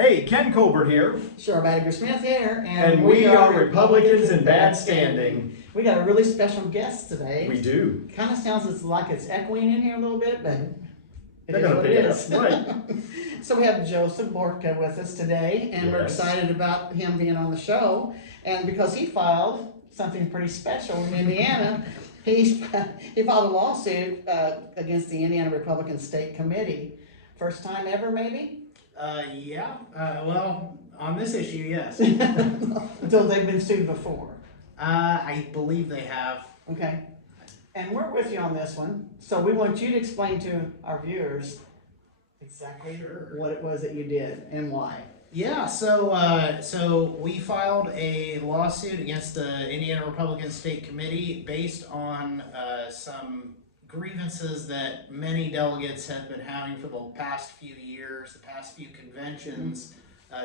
Hey, Ken Colbert here. Cheryl Smith here, And we are Republicans in bad standing. We got a really special guest today. We do. Kind of sounds like it's echoing in here a little bit, but it They're is gonna what pick it it is. up, right. So we have Joseph Bortka with us today, and we're Yes. excited about him being on the show. And because he filed something pretty special in Indiana, he filed a lawsuit against the Indiana Republican State Committee. First time ever, maybe? Yeah. Well, on this issue, yes. So they've been sued before. I believe they have. Okay. And we're with you on this one. So we want you to explain to our viewers exactly what it was that you did and why. Yeah. So we filed a lawsuit against the Indiana Republican State Committee based on some grievances that many delegates have been having for the past few years, the past few conventions.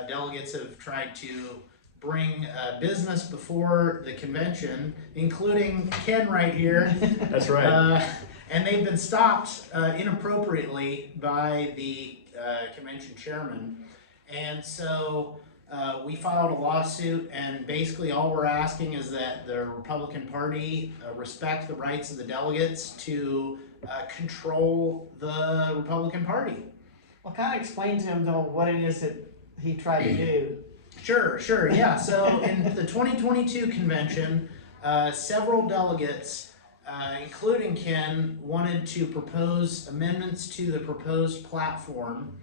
Delegates have tried to bring business before the convention, including Ken right here. That's right. And they've been stopped inappropriately by the convention chairman. And so we filed a lawsuit, and basically all we're asking is that the Republican Party respect the rights of the delegates to control the Republican Party. Well, kind of explain to him, though, what it is that he tried to do. Sure, yeah. So in the 2022 convention, several delegates, including Ken, wanted to propose amendments to the proposed platform.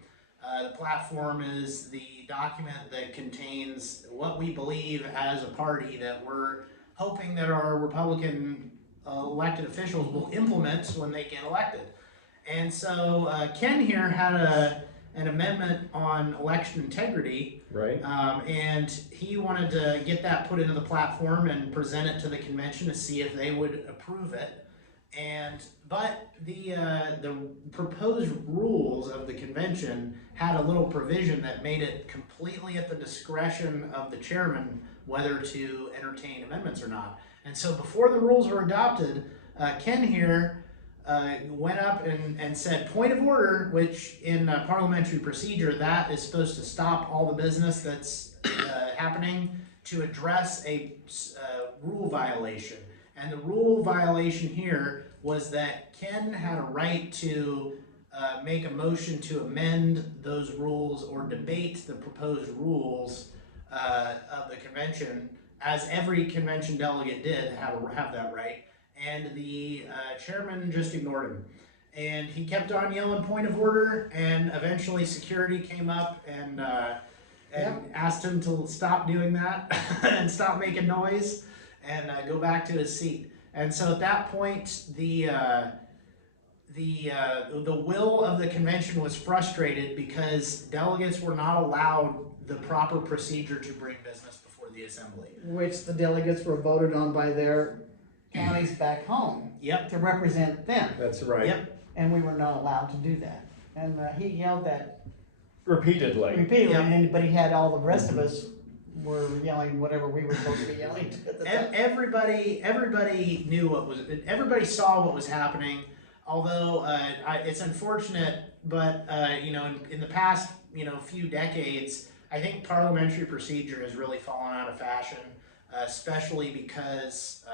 The platform is the document that contains what we believe as a party that we're hoping that our Republican elected officials will implement when they get elected. And so Ken here had an amendment on election integrity, Right. and he wanted to get that put into the platform and present it to the convention to see if they would approve it. But the proposed rules of the convention had a little provision that made it completely at the discretion of the chairman whether to entertain amendments or not. And so before the rules were adopted, Ken here went up and said, point of order, which in parliamentary procedure, that is supposed to stop all the business that's happening to address a rule violation. And the rule violation here was that Ken had a right to make a motion to amend those rules or debate the proposed rules of the convention, as every convention delegate did have that right. And the chairman just ignored him. And he kept on yelling point of order, and eventually security came up and asked him to stop doing that and stop making noise and go back to his seat. And so at that point, the will of the convention was frustrated because delegates were not allowed the proper procedure to bring business before the assembly. Which the delegates were voted on by their counties back home. Yep. To represent them. That's right. Yep. And we were not allowed to do that. And he yelled that Repeatedly. repeatedly, but he had all the rest of us were yelling whatever we were supposed to be yelling at the time. Everybody knew everybody saw what was happening. Although it's unfortunate, but in the past few decades, I think parliamentary procedure has really fallen out of fashion, especially because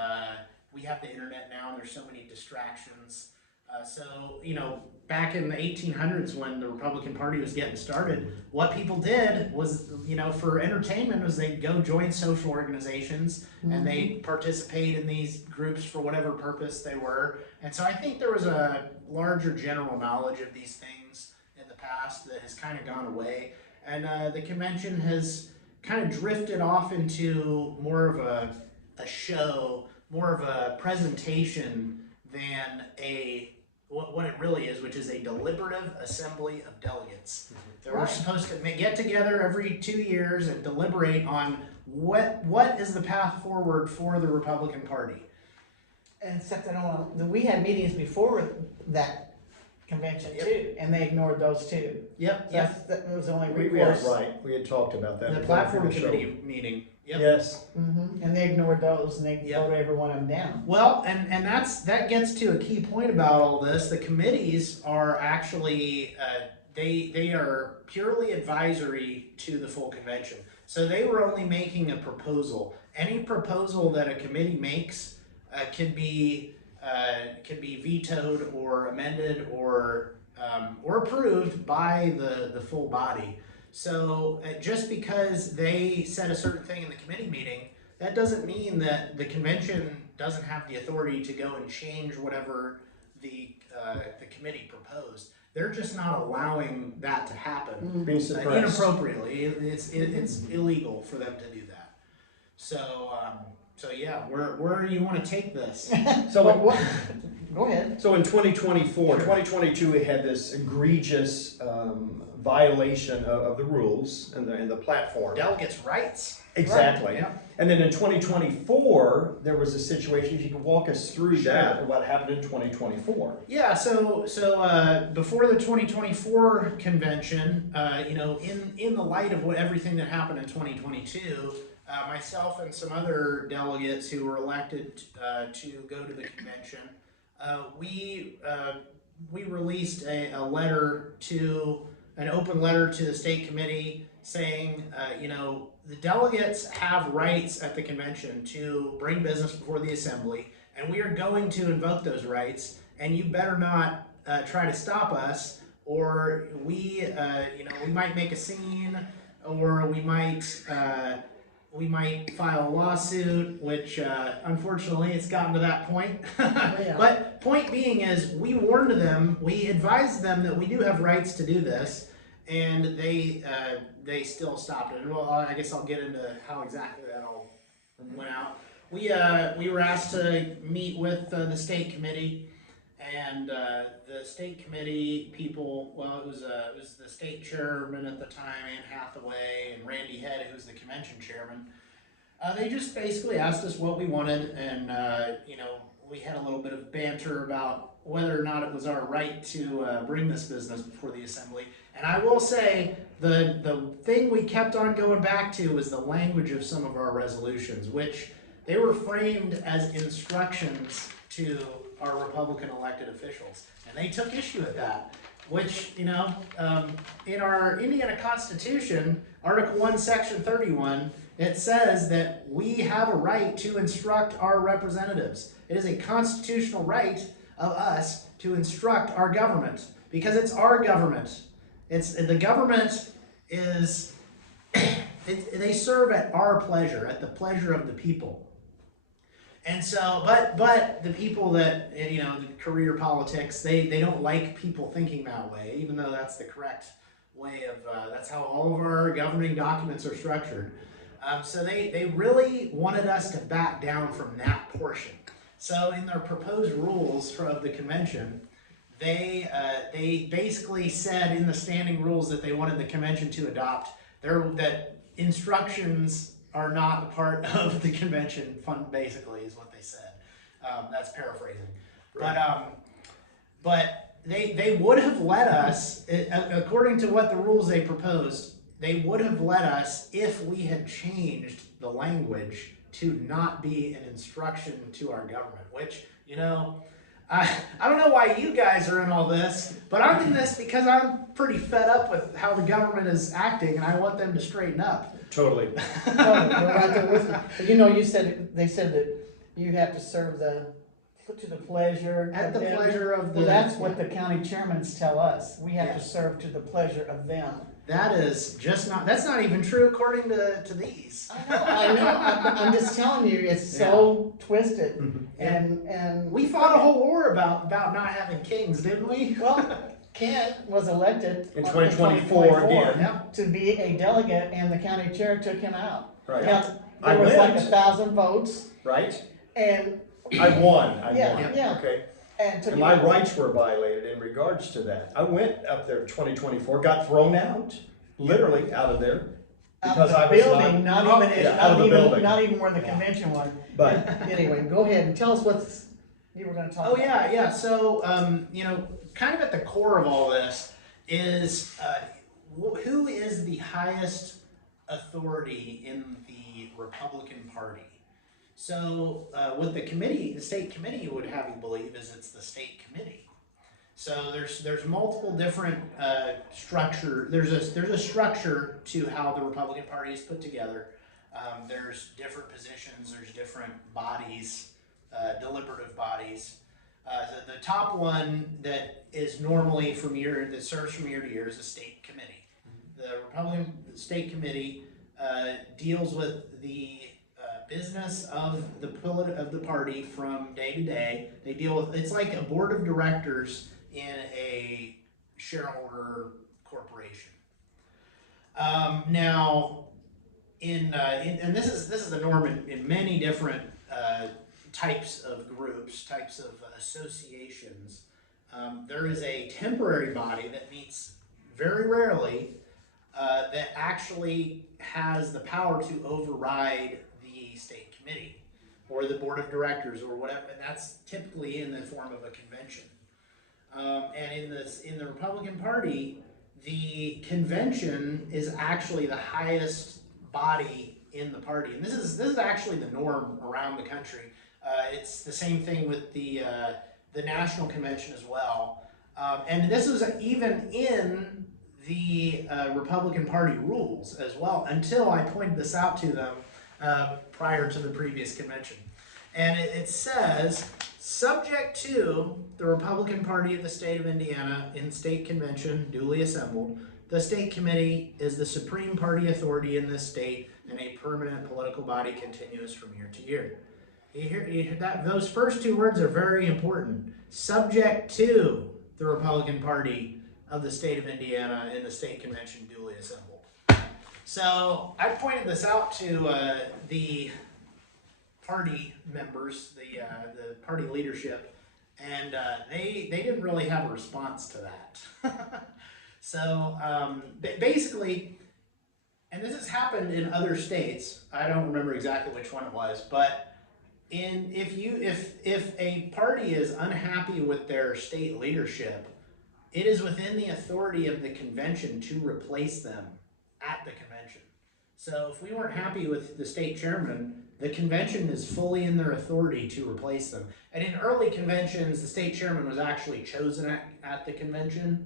we have the internet now and there's so many distractions. So back in the 1800s when the Republican Party was getting started, what people did was, for entertainment, was they'd go join social organizations and they'd participate in these groups for whatever purpose they were. And so I think there was a larger general knowledge of these things in the past that has kind of gone away. And the convention has kind of drifted off into more of a show, more of a presentation than what it really is, which is a deliberative assembly of delegates. That we're supposed to get together every 2 years and deliberate on what is the path forward for the Republican Party. Except we had meetings before that convention too, and they ignored those too. Yep. That was the only We recourse. right. We had talked about that. The platform committee meeting. Yep. Yes. And they ignored those, and they voted every one of them down. Well, and that gets to a key point about all this. The committees are actually they are purely advisory to the full convention. So they were only making a proposal. Any proposal that a committee makes can be vetoed or amended or approved by the full body. So just because they said a certain thing in the committee meeting, that doesn't mean that the convention doesn't have the authority to go and change whatever the committee proposed. They're just not allowing that to happen Being suppressed. inappropriately. It's illegal for them to do that. So yeah, where do you want to take this? So what? Go ahead. So in 2024, 2022, we had this egregious violation of the rules and the platform. Delegates' rights. Exactly. Right. Yeah. And then in 2024, there was a situation. If you could walk us through Sure. that and what happened in 2024. Yeah, so before the 2024 convention, in the light of everything that happened in 2022, myself and some other delegates who were elected to go to the convention, we released an open letter to the state committee saying, the delegates have rights at the convention to bring business before the assembly, and we are going to invoke those rights, and you better not try to stop us, or we might make a scene, or we might file a lawsuit, which unfortunately it's gotten to that point. Yeah. But point being is, we warned them, we advised them that we do have rights to do this, and they still stopped it. And well, I guess I'll get into how exactly that all went out. We were asked to meet with the state committee, and the state committee people. Well, it was the state chairman at the time, Ann Hathaway, and Randy Head, who's the convention chairman. They just basically asked us what we wanted, and we had a little bit of banter about whether or not it was our right to bring this business before the assembly. And I will say, the thing we kept on going back to was the language of some of our resolutions, which they were framed as instructions to our Republican elected officials. And they took issue with that, which, in our Indiana Constitution, Article 1, Section 31, it says that we have a right to instruct our representatives. It is a constitutional right of us to instruct our government, because it's our government. The government is, they serve at our pleasure, at the pleasure of the people. And so, but the people that, the career politics, they don't like people thinking that way, even though that's the correct way of, that's how all of our governing documents are structured. So they really wanted us to back down from that portion. So in their proposed rules of the convention, they basically said in the standing rules that they wanted the convention to adopt, that instructions are not a part of the convention fund, basically, is what they said. That's paraphrasing. Right. But they would have let us, according to what the rules they proposed, they would have let us if we had changed the language to not be an instruction to our government, which, I don't know why you guys are in all this, but I'm in this because I'm pretty fed up with how the government is acting, and I want them to straighten up. Totally. We're right there with you. They said that you have to serve to the pleasure. At the pleasure of the. Well, that's what the county chairmans tell us. We have to serve to the pleasure of them. That is that's not even true according to these. I know. I'm just telling you, it's so twisted. Mm-hmm. And we fought a whole war about not having kings, didn't we? Well, Ken was elected In 2024 again. Yeah. to be a delegate, and the county chair took him out. Right. Now, I there was like went. 1,000 votes, Right? and I won. Yeah. Okay. and took And him my out. rights were violated in regards to that. I went up there in 2024, got thrown out, literally out of there, because I Out of the was building, not not out of the building. not even where the convention was. But Anyway, go ahead and tell us what you were going to talk Oh about. yeah. So kind of at the core of all this is who is the highest authority in the Republican Party. So what the state committee would have you believe is it's the state committee. So there's multiple different structure. There's a structure to how the Republican Party is put together. There's different positions. There's different bodies, deliberative bodies. The top one that is normally that serves from year to year is a state committee. The Republican State Committee deals with the business of the party from day to day. They deal with, it's like a board of directors in a shareholder corporation. Now, and this is the norm in many different types of groups, types of associations. There is a temporary body that meets very rarely that actually has the power to override the state committee or the board of directors or whatever, and that's typically in the form of a convention. And in the Republican Party, the convention is actually the highest body in the party, and this is actually the norm around the country. It's the same thing with the national convention as well, and this was even in the Republican Party rules as well, until I pointed this out to them prior to the previous convention. And it says, subject to the Republican Party of the state of Indiana in state convention duly assembled, the state committee is the supreme party authority in this state and a permanent political body continuous from year to year. Those first two words are very important. Subject to the Republican Party of the state of Indiana in the state convention duly assembled. So I pointed this out to the party members, the party leadership, and they didn't really have a response to that. So basically, and this has happened in other states. I don't remember exactly which one it was, but if a party is unhappy with their state leadership, it is within the authority of the convention to replace them at the convention. So if we weren't happy with the state chairman, the convention is fully in their authority to replace them. And in early conventions, the state chairman was actually chosen at the convention.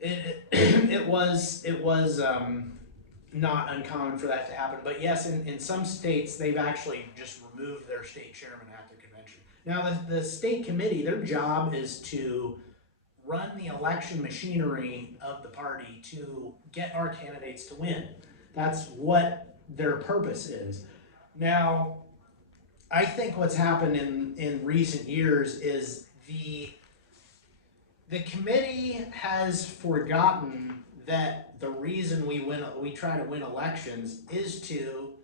It was not uncommon for that to happen. But yes, in some states, they've actually just removed their state chairman at the convention. Now, the state committee, their job is to run the election machinery of the party to get our candidates to win. That's what their purpose is. Now, I think what's happened in recent years is the committee has forgotten that the reason we try to win elections is to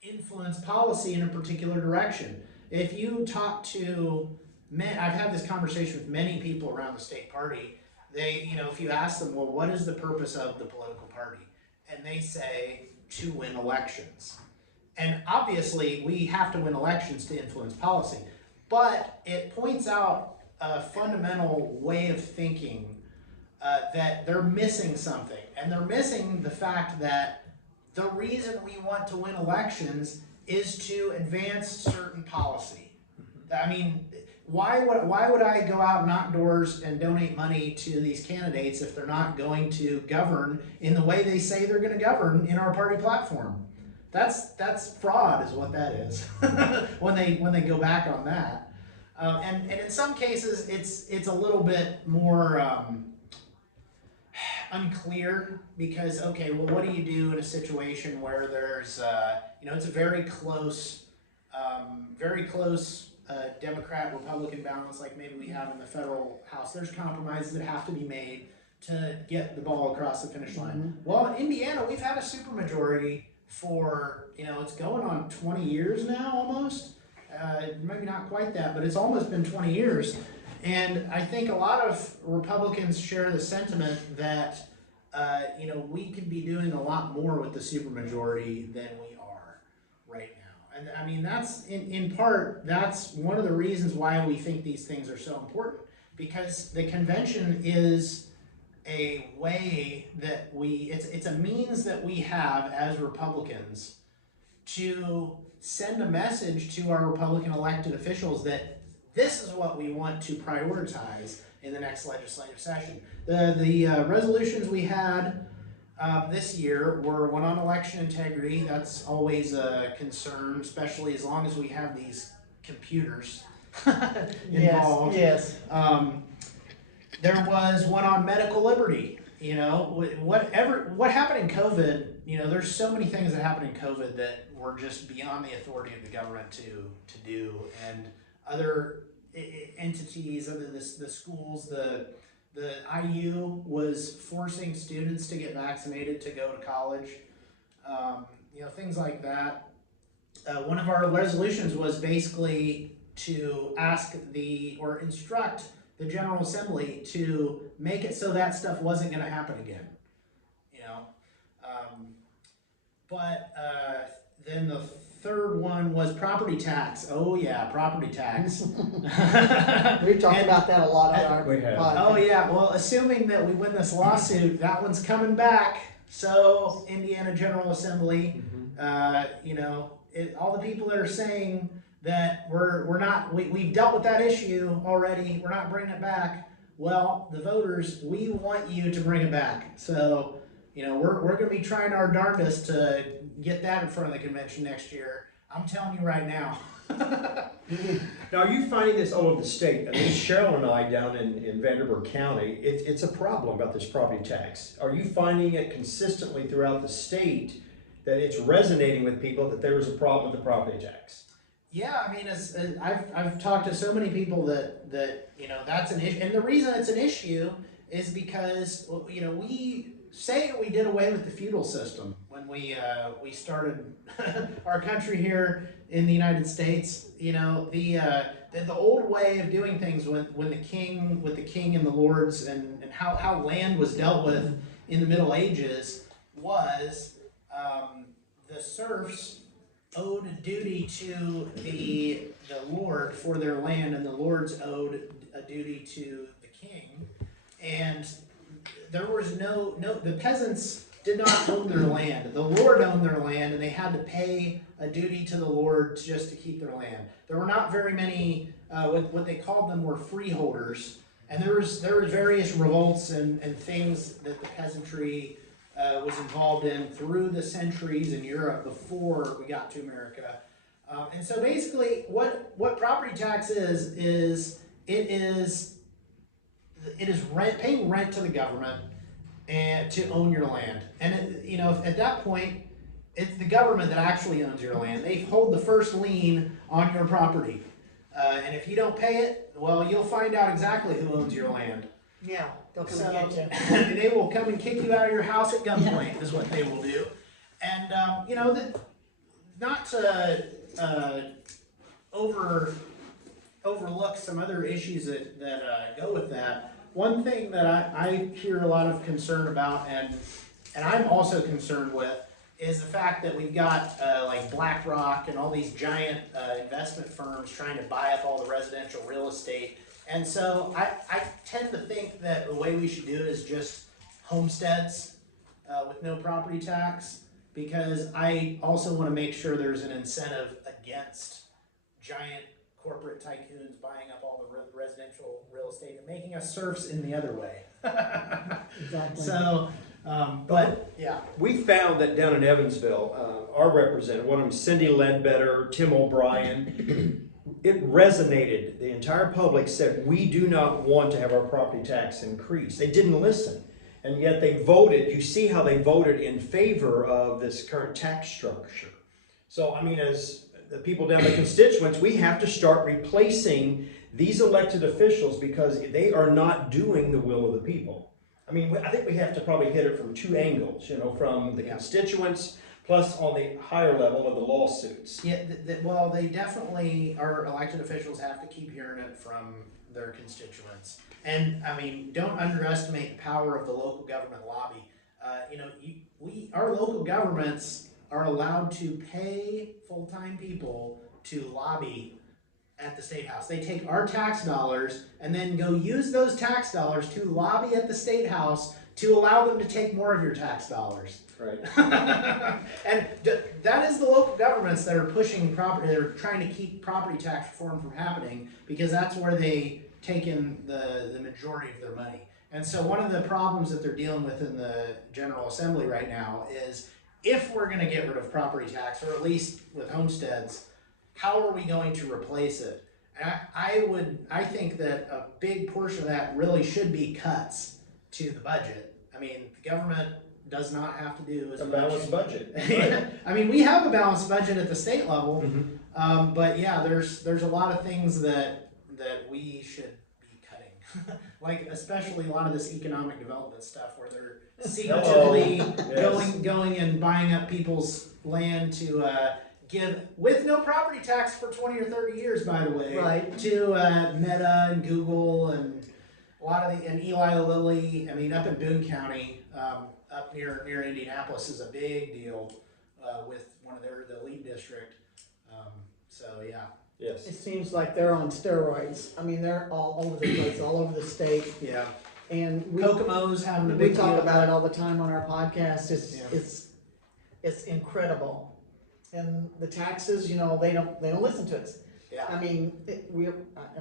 influence policy in a particular direction. If you talk to I've had this conversation with many people around the state party. If you ask them, well, what is the purpose of the political party? And they say, to win elections. And obviously, we have to win elections to influence policy. But it points out a fundamental way of thinking that they're missing something. And they're missing the fact that the reason we want to win elections is to advance certain policy. I mean, why would I go out and knock doors and donate money to these candidates if they're not going to govern in the way they say they're going to govern in our party platform? That's fraud, is what that is. when they go back on that, and in some cases it's a little bit more unclear, because okay, well, what do you do in a situation where there's it's a very close Democrat-Republican balance, like maybe we have in the federal House. There's compromises that have to be made to get the ball across the finish line. Mm-hmm. Well, in Indiana, we've had a supermajority for, it's going on 20 years now, almost. Maybe not quite that, but it's almost been 20 years. And I think a lot of Republicans share the sentiment that, we could be doing a lot more with the supermajority than we are right now. And I mean, that's in part, that's one of the reasons why we think these things are so important, because the convention is a way that it's a means that we have as Republicans to send a message to our Republican elected officials that this is what we want to prioritize in the next legislative session. The resolutions we had this year were one on election integrity. That's always a concern, especially as long as we have these computers involved. Yes. There was one on medical liberty. You know, what happened in COVID, you know, there's so many things that happened in COVID that were just beyond the authority of the government to do, and other entities, other than the schools, the IU was forcing students to get vaccinated to go to college, you know, things like that. One of our resolutions was basically to instruct the General Assembly to make it so that stuff wasn't going to happen again, you know. Then the third one was property tax. Oh yeah, property tax. We've talked about that a lot on our We have. podcast. Oh yeah, well, assuming that we win this lawsuit, that one's coming back. So Indiana General Assembly, you know, all the people that are saying that we've dealt with that issue already, we're not bringing it back. Well, the voters, we want you to bring it back. So, you know, we're going to be trying our darndest to get that in front of the convention next year. I'm telling you right now. Now, are you finding this all over the state? I mean, Cheryl and I down in Vanderbilt County, it's a problem about this property tax. Are you finding it consistently throughout the state that it's resonating with people that there is a problem with the property tax? Yeah, I mean, I've talked to so many people that you know, that's an issue, and the reason it's an issue is because, you know, we say we did away with the feudal system when we started our country here in the United States. You know, the old way of doing things when the king and the lords and how land was dealt with in the Middle Ages was the serfs owed a duty to the lord for their land, and the lords owed a duty to the king, and there was the peasants did not own their land. The lord owned their land, and they had to pay a duty to the lord just to keep their land. There were not very many, what they called them were freeholders, and there was various revolts and things that the peasantry was involved in through the centuries in Europe before we got to America. And so basically what property tax is paying rent to the government and to own your land. And you know, at that point, it's the government that actually owns your land. They hold the first lien on your property. And if you don't pay it, well, you'll find out exactly who owns your land. Yeah, they'll come So, get you. and they will come and kick you out of your house at gunpoint, is what they will do. And, you know, not to overlook some other issues that go with that, one thing that I hear a lot of concern about, and I'm also concerned with, is the fact that we've got like BlackRock and all these giant investment firms trying to buy up all the residential real estate. And so I tend to think that the way we should do it is just homesteads with no property tax, because I also want to make sure there's an incentive against giant corporate tycoons buying up all the residential real estate and making us serfs in the other way. Exactly. So, but yeah. We found that down in Evansville, our representative, one of them, Cindy Ledbetter, Tim O'Brien, it resonated. The entire public said, we do not want to have our property tax increase. They didn't listen. And yet they voted. You see how they voted in favor of this current tax structure. So, I mean, as the people down, the constituents, we have to start replacing these elected officials because they are not doing the will of the people. I mean, I think we have to probably hit it from two angles, you know, from the constituents plus on the higher level of the lawsuits. Yeah, well, they definitely, our elected officials have to keep hearing it from their constituents. And I mean, don't underestimate the power of the local government lobby. You know, our local governments are allowed to pay full-time people to lobby at the State House. They take our tax dollars and then go use those tax dollars to lobby at the State House to allow them to take more of your tax dollars. Right. And that is the local governments that are pushing property, they're trying to keep property tax reform from happening, because that's where they take in the majority of their money. And so one of the problems that they're dealing with in the General Assembly right now is, if we're gonna get rid of property tax, or at least with homesteads, how are we going to replace it? And I think that a big portion of that really should be cuts to the budget. I mean, the government does not have to do as A much. balanced budget. I mean, we have a balanced budget at the state level, Mhm. but yeah, there's a lot of things that we should be cutting, like especially a lot of this economic development stuff where they're secretively Yes. going and buying up people's land to give with no property tax for 20 or 30 years, by the way, Right. to Meta and Google and a lot of and Eli Lilly. I mean, up in Boone County, up near Indianapolis is a big deal with one of the lead district. So yeah. Yes. It seems like they're on steroids. I mean, they're all over the place, all over the state. Yeah. And Kokomo's having a we big talk deal. about it all the time on our podcast. Yeah. It's incredible. And the taxes, they don't listen to us. Yeah. I mean, we in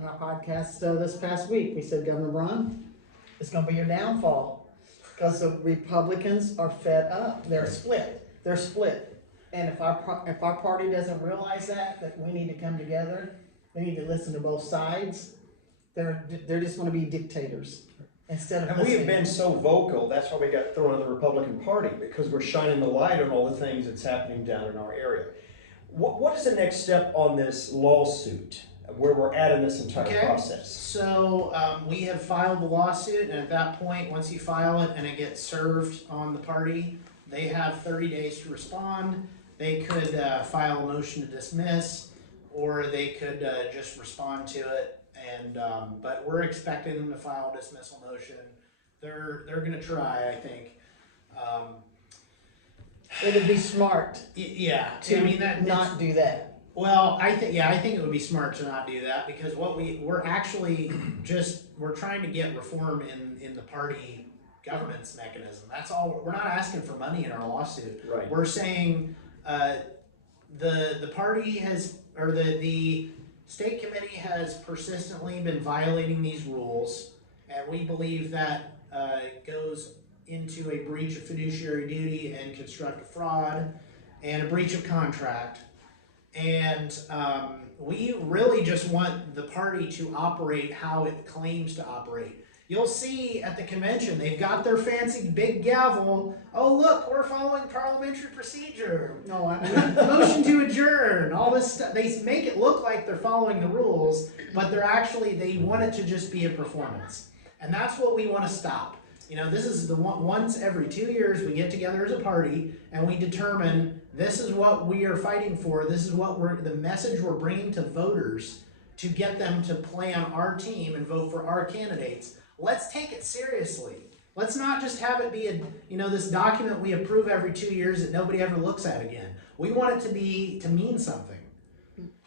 our podcast this past week, we said, Governor Braun, it's gonna be your downfall, because the Republicans are fed up. They're split. And if our party doesn't realize that we need to come together, we need to listen to both sides. They're just gonna be dictators instead of And we have listening. been so vocal, that's why we got thrown in the Republican Party, because we're shining the light on all the things that's happening down in our area. What is the next step on this lawsuit, where we're at in this entire process? So we have filed the lawsuit, and at that point, once you file it and it gets served on the party, they have 30 days to respond. They could file a motion to dismiss, or they could just respond to it. And but we're expecting them to file a dismissal motion. They're gonna try, I think. It'd be smart Yeah, to I mean that not do that. Well, I think it would be smart to not do that, because what we're actually we're trying to get reform in the party governance mechanism. That's all. We're not asking for money in our lawsuit. Right. We're saying the party has, or the state committee has persistently been violating these rules, and we believe that goes into a breach of fiduciary duty and constructive fraud and a breach of contract. And we really just want the party to operate how it claims to operate. You'll see at the convention, they've got their fancy big gavel. Oh, look, we're following parliamentary procedure. No, Motion to adjourn, all this stuff. They make it look like they're following the rules, but they want it to just be a performance. And that's what we want to stop. This is the once every 2 years we get together as a party and we determine this is what we are fighting for. This is what the message we're bringing to voters to get them to play on our team and vote for our candidates. Let's take it seriously. Let's not just have it be this document we approve every 2 years that nobody ever looks at again. We want it to mean something.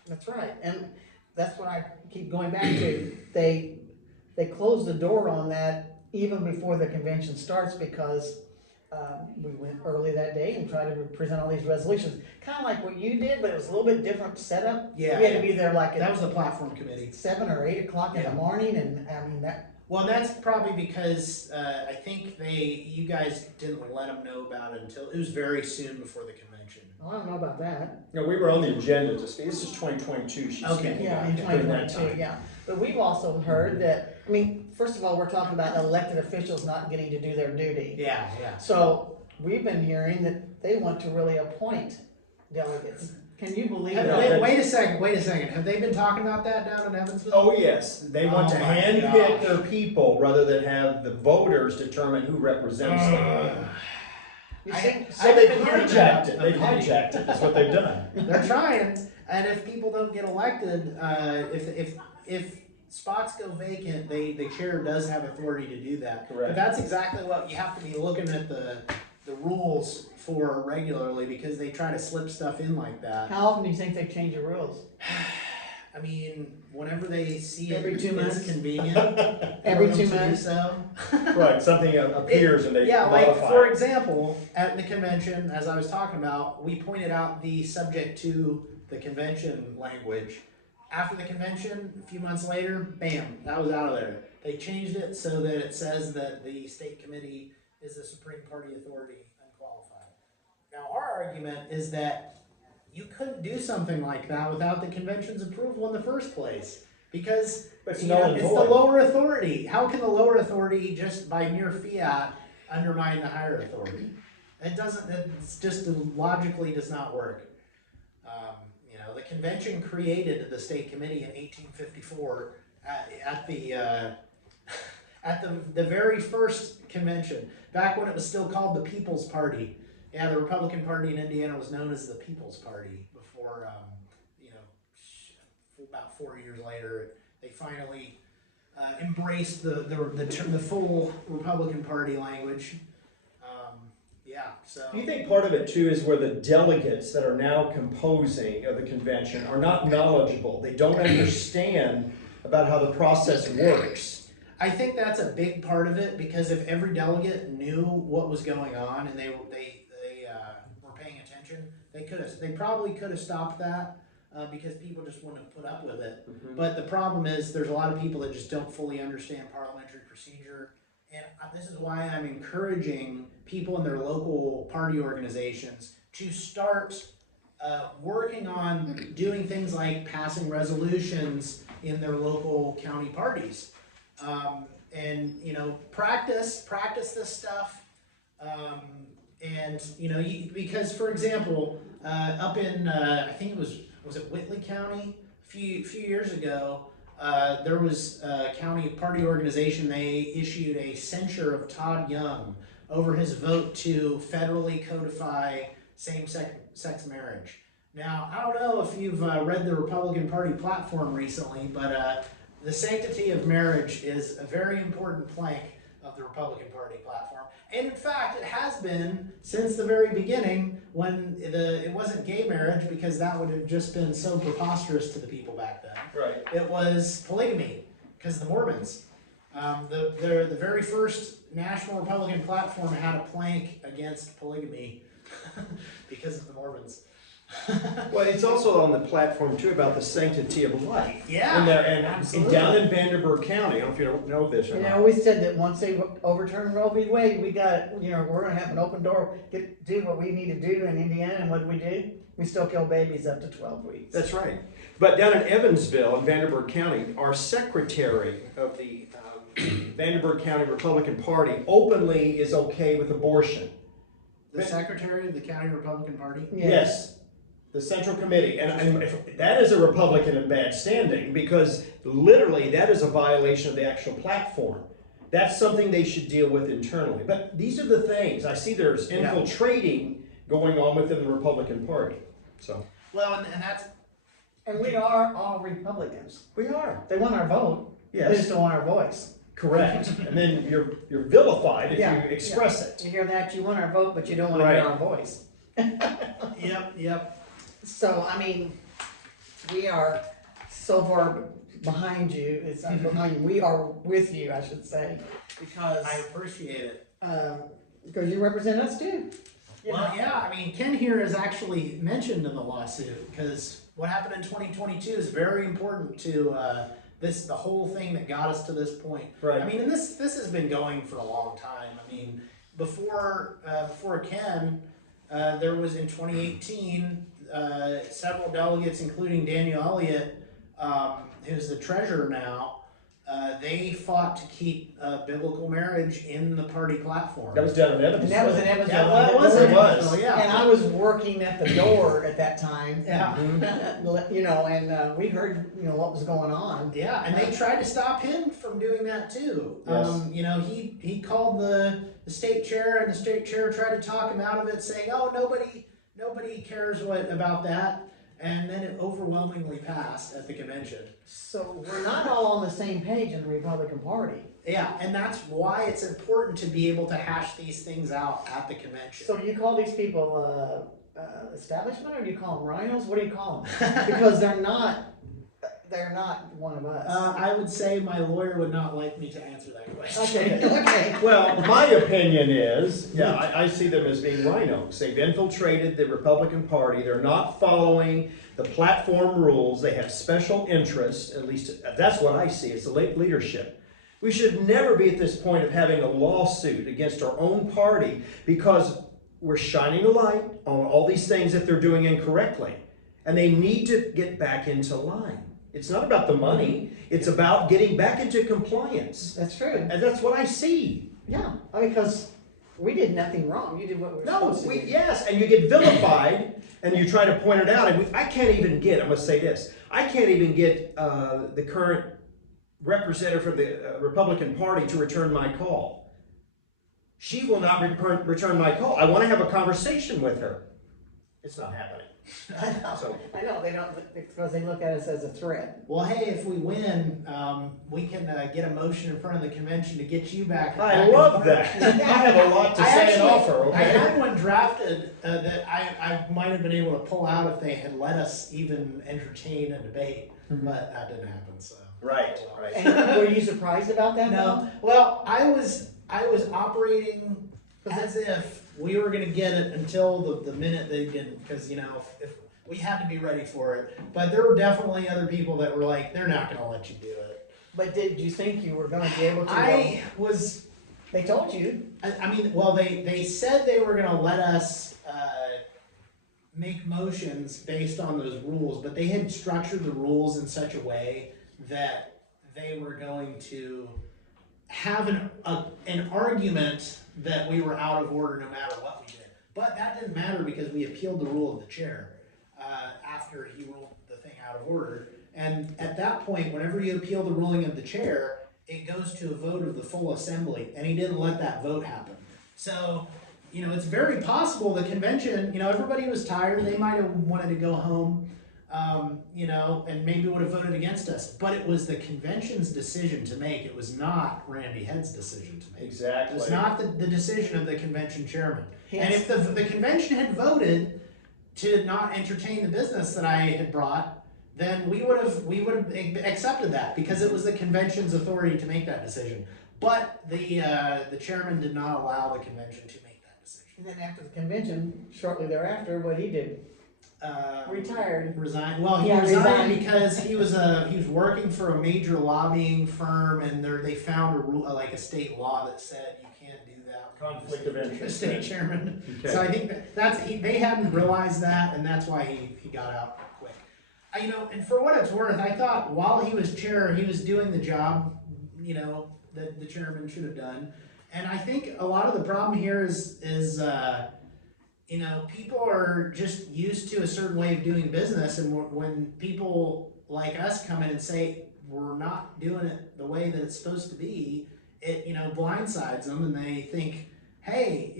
That's right, and that's what I keep going back to. They closed the door on that even before the convention starts, because we went early that day and tried to present all these resolutions. Kind of like what you did, but it was a little bit different setup. Yeah, We had to be there like That at was the platform committee. 7 or 8 o'clock in the morning, and I mean that. Well, that's probably because I think you guys didn't let them know about it until it was very soon before the convention. I don't know about that. No, we were on the agenda to speak. This is 2022. She's Okay. speaking Yeah, about in during that 2022, time. yeah. But we've also heard that, I mean, first of all, we're talking about elected officials not getting to do their duty. Yeah, yeah. So we've been hearing that they want to really appoint delegates. Can you believe Wait, that? wait a second. Have they been talking about that down in Evansville? Oh, yes. They want to Oh, my handpick gosh. their people rather than have the voters determine who represents them. You see- So they've been hearing hijacked that. it. They've hijacked it. That's what they've done. They're trying, and if people don't get elected, if spots go vacant, the chair does have authority to do that. Correct. But that's exactly what you have to be looking at the rules for regularly, because they try to slip stuff in like that. How often do you think they change the rules? I mean, whenever they see Every 2 months? it's convenient. Every for 2 them to do months? so. Right, something appears and they Yeah, like modify for it. example, at the convention, as I was talking about, we pointed out the subject to the convention language. After the convention, a few months later, bam, that was out of there. They changed it so that it says that the state committee is the supreme party authority, unqualified. Now, our argument is that you couldn't do something like that without the convention's approval in the first place, because It's you null know, and it's the void. lower authority. How can the lower authority just by mere fiat undermine the higher authority? It doesn't. It's just logically does not work. You know, the convention created the state committee in 1854 at the very first convention, back when it was still called the People's Party. Yeah, the Republican Party in Indiana was known as the People's Party before, you know, about 4 years later, they finally embraced the full Republican Party language. Yeah, so. Do you think part of it too is where the delegates that are now composing of the convention are not knowledgeable? They don't understand about how the process works. I think that's a big part of it, because if every delegate knew what was going on and they were paying attention, they probably could have stopped that because people just wouldn't have put up with it. Mm-hmm. But the problem is there's a lot of people that just don't fully understand parliamentary procedure, and this is why I'm encouraging people in their local party organizations to start working on doing things like passing resolutions in their local county parties. And you know, practice this stuff, and you know, because for example, up in I think it was it Whitley County a few years ago, there was a county party organization. They issued a censure of Todd Young over his vote to federally codify same-sex marriage. Now, I don't know if you've read the Republican Party platform recently, but the sanctity of marriage is a very important plank of the Republican Party platform. And in fact, it has been since the very beginning, when it wasn't gay marriage, because that would have just been so preposterous to the people back then. Right. It was polygamy, because the Mormons. The very first national Republican platform had a plank against polygamy because of the Mormons. Well, it's also on the platform too about the sanctity of life. Yeah, And absolutely. down in Vanderburgh County, I don't know if you don't know this or You not. know, we said that once they overturn Roe v. Wade, we got, you know, we're gonna have an open door, do what we need to do in Indiana, and what do? We still kill babies up to 12 weeks. That's right. But down in Evansville in Vanderburgh County, our secretary of the Vanderburgh County Republican Party openly is okay with abortion. The secretary of the county Republican Party? Yeah. Yes, the Central Committee. And if that is a Republican in bad standing, because literally that is a violation of the actual platform. That's something they should deal with internally. But these are the things. I see there's infiltrating going on within the Republican Party. So Well, and that's... And we are all Republicans. we are. They want our vote, they just Yes, don't want our voice. correct. And then you're vilified if Yeah, you express it. You hear that, you want our vote, but you don't wanna Right. hear our voice. Yep. So, I mean, we are so far behind you, it's not behind you, we are with you, I should say, because, I appreciate it. because you represent us too. You Well, know? yeah, I mean, Ken here is actually mentioned in the lawsuit, because what happened in 2022 is very important to the whole thing that got us to this point. Right. I mean, and this has been going for a long time. I mean, before Ken, there was in 2018 several delegates, including Daniel Elliott, who's the treasurer now. They fought to keep biblical marriage in the party platform. That was down in Evansville. And that was in Evansville. Yeah, well, it was. Yeah. And I was working at the door at that time. Yeah. You know, and we heard, you know, what was going on. Yeah, and they tried to stop him from doing that too. Yes. You know, he called the state chair, and the state chair tried to talk him out of it, saying, "Oh, nobody cares about that." And then it overwhelmingly passed at the convention. So we're not all on the same page in the Republican Party. Yeah, and that's why it's important to be able to hash these things out at the convention. So you call these people establishment, or do you call them rhinos? What do you call them? Because they're not they're not one of us. I would say my lawyer would not like me to answer that question. Okay. Well, my opinion is, I see them as being rhinos. They've infiltrated the Republican Party. They're not following the platform rules. They have special interests, at least that's what I see. It's the late leadership. We should never be at this point of having a lawsuit against our own party because we're shining a light on all these things that they're doing incorrectly. And they need to get back into line. It's not about the money. It's about getting back into compliance. That's true. And that's what I see. Yeah, because we did nothing wrong. You did what we were supposed to do. Yes, and you get vilified, and you try to point it out. And I can't even get, I must say this, I can't even get the current representative from the Republican Party to return my call. She will not return my call. I want to have a conversation with her. It's not happening. I know, they don't, because they look at us as a threat. Well, hey, if we win, we can get a motion in front of the convention to get you back. I love that. I have a lot to say and offer, okay? I had one drafted that I might have been able to pull out if they had let us even entertain a debate, but that didn't happen, so. Right. And were you surprised about that? No, well, I was operating as if we were gonna get it until the minute they didn't, because if we had to be ready for it. But there were definitely other people that were like, they're not gonna let you do it. But did you think you were gonna be able to? They told you. I mean, well, they said they were gonna let us make motions based on those rules, but they had structured the rules in such a way that they were going to have an argument that we were out of order no matter what we did. But that didn't matter because we appealed the rule of the chair after he ruled the thing out of order. And at that point, whenever you appeal the ruling of the chair, it goes to a vote of the full assembly, and he didn't let that vote happen. So, it's very possible the convention, everybody was tired, they might have wanted to go home, and maybe would have voted against us. But it was the convention's decision to make. It was not Randy Head's decision to make. Exactly. It was not the decision of the convention chairman. Yes. And if the convention had voted to not entertain the business that I had brought, then we would have accepted that because it was the convention's authority to make that decision. But the chairman did not allow the convention to make that decision. And then after the convention, shortly thereafter, what he did? Retired. Resigned. Well, he Yeah, resigned resigned. because he was working for a major lobbying firm, and they found a rule, like a state law that said you can't do that. Conflict of interest. The state chairman. Okay. So I think they hadn't realized that, and that's why he got out quick. And for what it's worth, I thought while he was chair, he was doing the job, that the chairman should have done. And I think a lot of the problem here is people are just used to a certain way of doing business, and when people like us come in and say we're not doing it the way that it's supposed to be, it blindsides them, and they think, hey,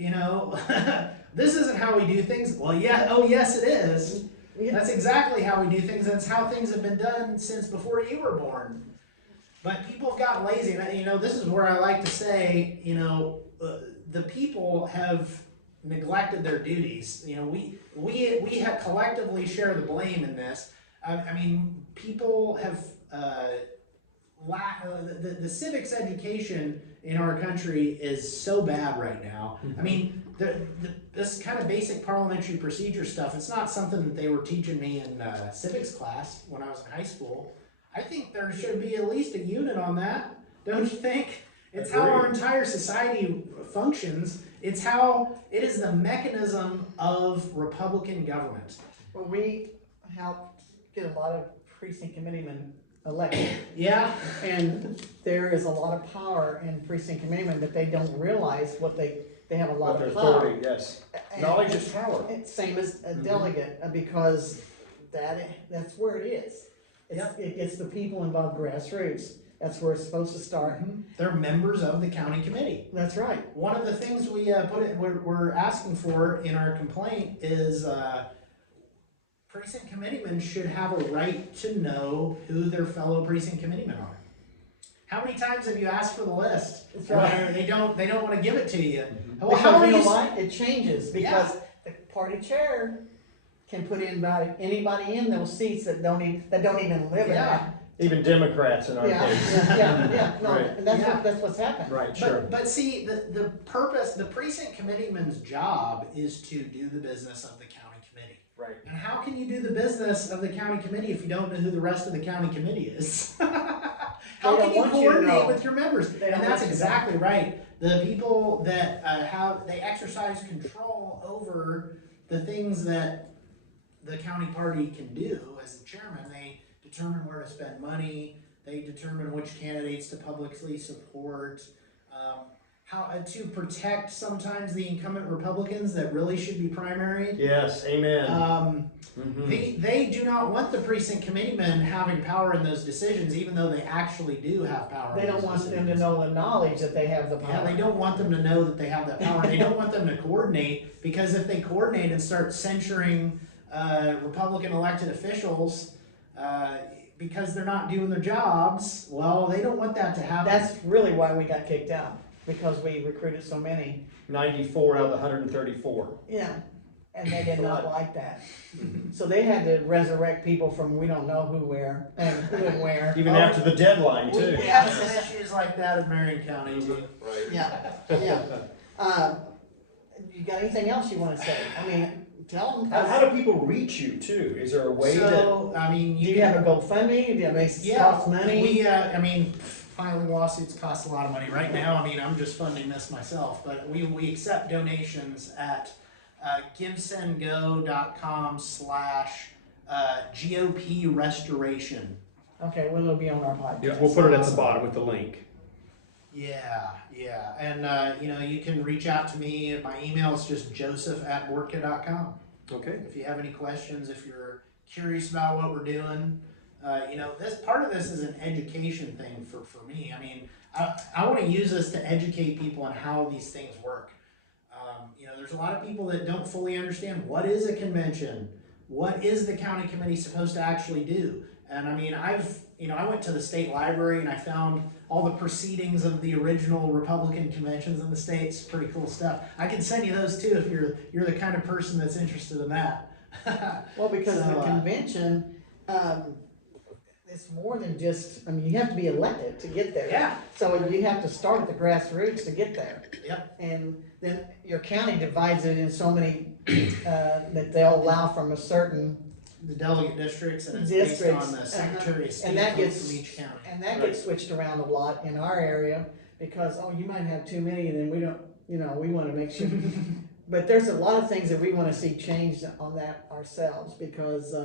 this isn't how we do things. Well, yeah, oh yes it is. Yeah. That's exactly how we do things. That's how things have been done since before you were born. But people have gotten lazy, and this is where I like to say, the people have neglected their duties. We have collectively share the blame in this. People have the civics education in our country is so bad right now. This kind of basic parliamentary procedure stuff, it's not something that they were teaching me in civics class when I was in high school. I think there should be at least a unit on that, don't you think? It's how our entire society functions. It is the mechanism of Republican government. Well, we helped get a lot of precinct committeemen elected. Yeah. And there is a lot of power in precinct committeemen, but they don't realize they have a lot of power. Authority, yes. Knowledge is power. Same as a delegate, because that's where it is. It gets the people involved, grassroots. That's where it's supposed to start. They're members of the county committee. That's right. One of the things we're asking for in our complaint is precinct committeemen should have a right to know who their fellow precinct committeemen are. How many times have you asked for the list? That's right. They don't want to give it to you. Well, Because how are you know you? what? It changes because the party chair can put anybody in those seats that don't even live in that Even Democrats in our Yeah, case. yeah, no, Right. and that's Yeah. that's what's happened. Right, sure. But see, the purpose, the precinct committeeman's job is to do the business of the county committee. Right. And how can you do the business of the county committee if you don't know who the rest of the county committee is? How They can don't you want you to coordinate know. with your members? They don't And that's want you to know. exactly right. The people that they exercise control over the things that the county party can do as the chairman. They determine where to spend money. They determine which candidates to publicly support. How to protect sometimes the incumbent Republicans that really should be primaried. Yes, amen. They do not want the precinct committeemen having power in those decisions, even though they actually do have power. They in don't those want them to decisions. know the knowledge that they have the power. Yeah, they don't want them to know that they have that power. They don't want them to coordinate, because if they coordinate and start censuring Republican elected officials because they're not doing their jobs, well, they don't want that to happen. That's really why we got kicked out, because we recruited so many. 94 out of the 134. Yeah, and they did not like that. So they had to resurrect people from we don't know who where and who and where. Even after the deadline, too. We have some issues like that in Marion County too. Right. Yeah, yeah. You got anything else you wanna say? I mean, tell them. How do people reach you, too? Is there a way to... So, I mean, Do you have a GoFundMe? Do you have yeah, cost money? we, I mean, filing lawsuits cost a lot of money. Right now, I mean, I'm just funding this myself, but we accept donations at givesendgo.com/GOP restoration. Okay, well, it'll be on our podcast. Yeah, we'll put it at the bottom with the link. Yeah, and you can reach out to me. My email is just joseph@bortka.com. Okay. If you have any questions, if you're curious about what we're doing, this part of this is an education thing for me. I mean, I want to use this to educate people on how these things work. There's a lot of people that don't fully understand what is a convention, what is the county committee supposed to actually do. And I mean, I went to the state library and I found all the proceedings of the original Republican conventions in the states. Pretty cool stuff. I can send you those too if you're the kind of person that's interested in that. Well, because So, the convention, it's more than just, I mean, you have to be elected to get there. Yeah. So you have to start at the grassroots to get there. Yep. And then your county divides it in so many, that they'll allow from a certain, The delegate districts, and it's Districts, based on the Secretary of State And that vote gets- from each county. and that gets switched around a lot in our area, because, oh, you might have too many, and then we don't, we wanna make sure. But there's a lot of things that we wanna see changed on that ourselves, because,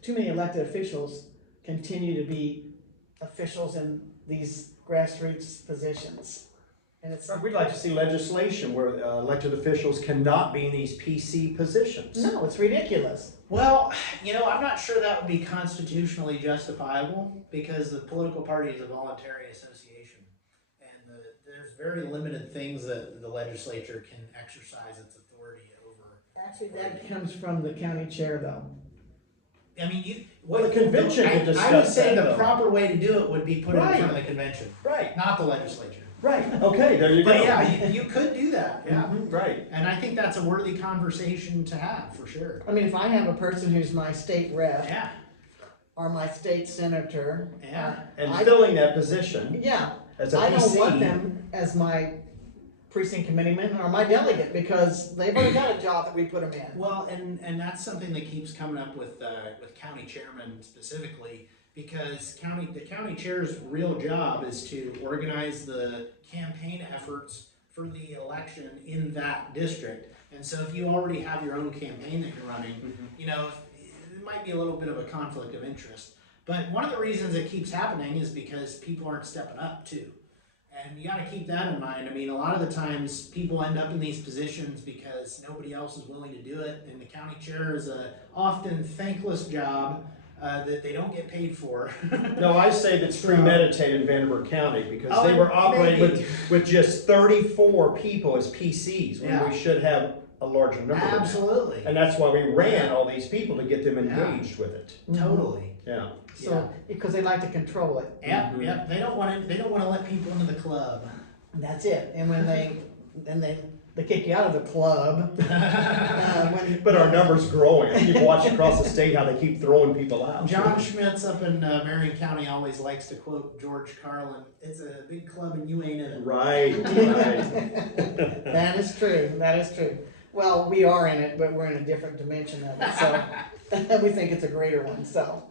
too many elected officials continue to be officials in these grassroots positions. And it's, We'd like to see legislation where elected officials cannot be in these PC positions. no, it's ridiculous. Well, I'm not sure that would be constitutionally justifiable, because the political party is a voluntary association. And there's very limited things that the legislature can exercise its authority over. Actually, that comes from the county chair, though. I mean, Well, the convention could I would discuss say that, the though. proper way to do it would be put it in Right. front of the convention, Right, not the legislature. right. Okay, there you go. But yeah, you could do that, yeah. Mhm, right. And I think that's a worthy conversation to have, for sure. I mean, if I have a person who's my state rep Yeah, or my state senator. Yeah. And I- filling that position Yeah, as a I don't want PC. them as my precinct committeeman or my delegate, because they've already got a job that we put them in. well, and that's something that keeps coming up with county chairmen specifically, because the county chair's real job is to organize the campaign efforts for the election in that district. And so if you already have your own campaign that you're running, it might be a little bit of a conflict of interest. But one of the reasons it keeps happening is because people aren't stepping up too. And you gotta keep that in mind. I mean, a lot of the times people end up in these positions because nobody else is willing to do it, and the county chair is a often thankless job that they don't get paid for. No, I say that's premeditated in Vanderbilt County, because Oh, they were operating maybe. with just 34 people as PCs, when Yeah. we should have a larger number than that. Absolutely, And that's why we ran all these people, to get them Yeah. engaged with it. totally. Yeah. So, because they like to control it. Yep, yep. They don't want to let people into the club. And that's it. And when then they they kick you out of the club. But our number's growing. You've watched across the state how they keep throwing people out. John Schmitz up in Marion County always likes to quote George Carlin, "It's a big club and you ain't in it." Right, right. That is true, that is true. Well, we are in it, but we're in a different dimension of it, so we think it's a greater one, so.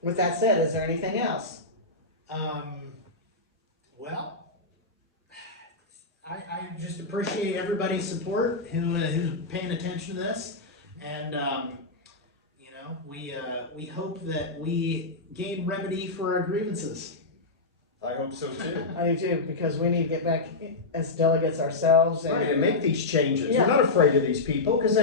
With that said, is there anything else? Well, I just appreciate everybody's support who's paying attention to this, and you know, we hope that we gain remedy for our grievances. I hope so too. I do too, because we need to get back as delegates ourselves and. Right, and make these changes. Yeah. We're not afraid of these people, because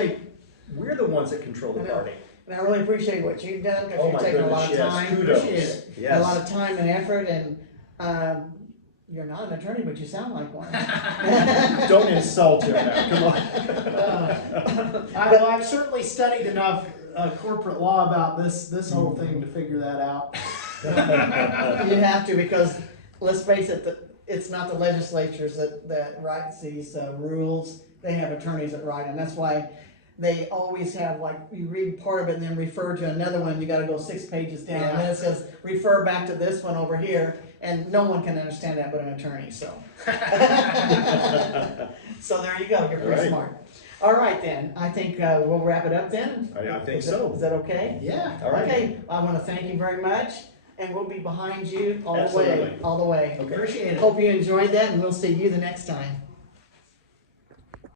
we're the ones that control the I know. party. And I really appreciate what you've done, because Oh you've my taken a lot goodness, of yes, time. kudos. Appreciate it. Yes. A lot of time and effort, and, you're not an attorney, but you sound like one. Don't insult him now, come on. I've certainly studied enough corporate law about this whole thing to figure that out. You have to, because, let's face it, it's not the legislatures that writes these rules, they have attorneys that write them, that's why they always have, like, you read part of it and then refer to another one, you gotta go 6 pages down, and then it says, refer back to this one over here, and no one can understand that but an attorney, so. So there you go, you're pretty Right. smart. All right then, I think we'll wrap it up then. I think Is that- so. Is that okay? Yeah. All right. Okay, I wanna thank you very much, and we'll be behind you all the way, Absolutely. all the way. Okay. Appreciate it. Hope you enjoyed that, and we'll see you the next time.